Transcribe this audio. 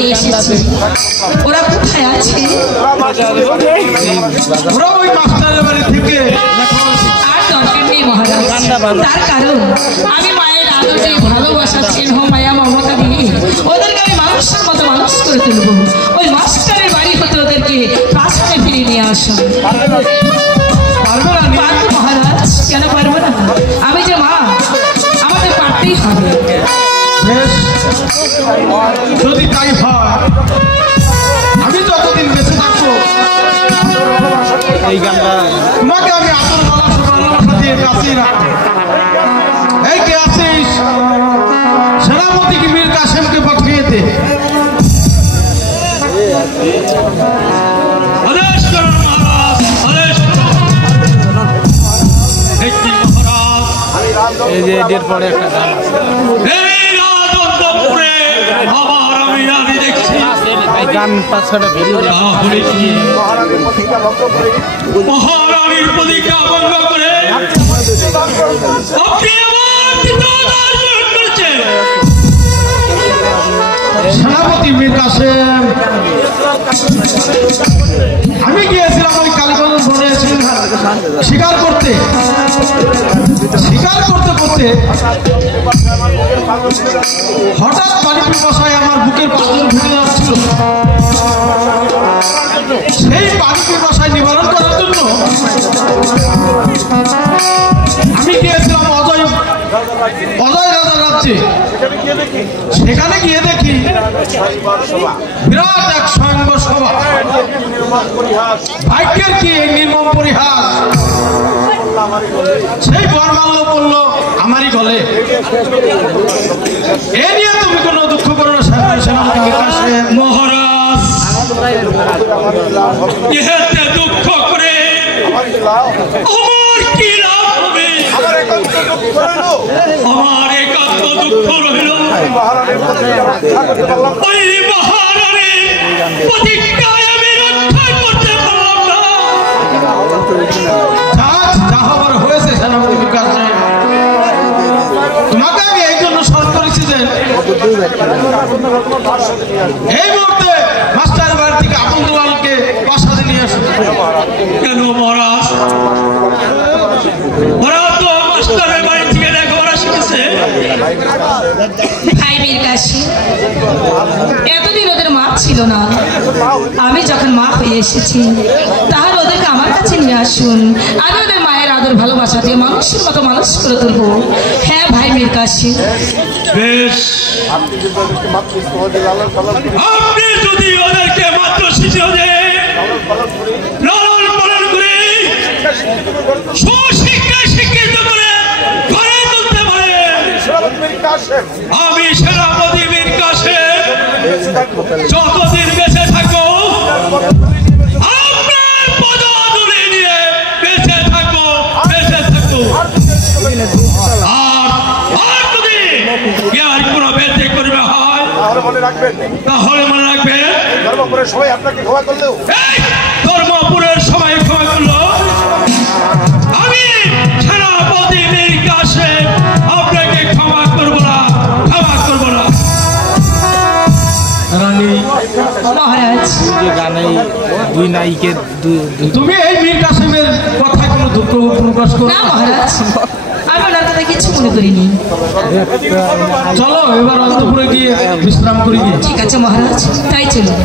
বাড়িতে এসেছি। ওরা কোথায় আছে? ওরা ওই মাস্টারের বাড়ি থেকে। আর দরকার নেই মহারাজ, তার কারণ আমি মায়ের আদরে ভালোবাসা স্নেহ মায়া মমতা দিয়ে ওদেরকে আমি মানুষের মতো মানুষ করে তুলবো। ওই মাস্টারের বাড়ি হতে ওদেরকে প্রাসাদে ফিরিয়ে নিয়ে আসুন। পারবো মহারাজ, কেন পারবো না? আমি যে মা, আমাদের পারতেই হবে। যদি তাই হয়, আমি যতদিন বেঁচে থাকবো এই গানটা তোমাকে আমি আদর ভালোবাসা দিয়ে কাছেই রাখবো। এই কে আছিস? সেনাপতি কি মীর কাসেমকে পাঠিয়ে দে। এই যে এর পরে একটা গান আছে। গান 5-6টা ভিডিও মহারানীর প্রতিজ্ঞা ভঙ্গ করে সেনাপতি মীর কাসেম, আমি গিয়েছিলাম ওই কালীগঞ্জ বনে শিকার করতে করতে হঠাৎ পানি পিপাসায় আমার বুকের পাথর ঢুকে যাচ্ছিল। সেই পানি পিপাসায় নিবারণ করার জন্য আমি গিয়েছিলাম অজয় রাজার রাজ্যে। সেখানে গিয়ে দেখি বিরাট এক স্বয়ংবর সভা। ভাগ্যের কি নির্মম পরিহাস, সেই বরমাল্য পড়ল আমারই গলে। এ নিয়ে তুমি কোনো দুঃখ করো না মহারাজ। ইহাতে দুঃখ করে আমার কি লাভ হবে? আমার একান্ত দুঃখ রইল। ওই মহারানীর প্রতিজ্ঞায় আমি রক্ষা করতে পারলাম না। যা হবার হয়েছে সেনাপতির কাছে। তোমাকে আমি এই জন্য স্মরণ করেছি যে এই মুহূর্তে মাস্টার বাড়ি থেকে আপন দুলালকে প্রাসাদে নিয়ে আসো। কেন মহারাজ? ওরা তো মাস্টারের বাড়ি থেকে লেখাপড়া শিখেছে। ভাই মীর কাসেম, এতদিন ওদের মা ছিল না। আমি যখন মা হয়ে এসেছি, তাহলে ওদেরকে আমার কাছে নিয়ে আসুন। আমি ওদের মায়ের আদর ভালোবাসা দিয়ে মানুষের মতো মানুষ করে তুলবো। হ্যাঁ ভাই মীর কাসেম, বেশ। আপনি যদি ওদেরকে মাত্র শিশু লালন পালন করে সুশিক্ষায় শিক্ষিত করে ঘরে তুলতে পারে, আমি সেনাপতি মীর কাসেম যতদিন বেঁচে থাকবো আপনার পদাধূলি নিয়ে বেঁচে থাকবো। আর যদি আর কোনো বেঁচে করবে হয় তাহলে মনে রাখবেন ধর্মপুরের সবাই আপনাকে ক্ষমা করলো। ধর্মপুরের সবাই ক্ষমা করলো, আমি সেনাপতি মীর কাসেম আপনাকে ক্ষমা করবো না। রানী মহারাজ, দুই নায়িকের তুমি এই মীর কাসেমের কথা কোনো দুঃখ প্রকাশ করো না মহারাজ, আমি ওনার কথা কিছু মনে করিনি। চলো এবার অন্তপুরে গিয়ে বিশ্রাম করি। ঠিক আছে মহারাজ, তাই চলুন।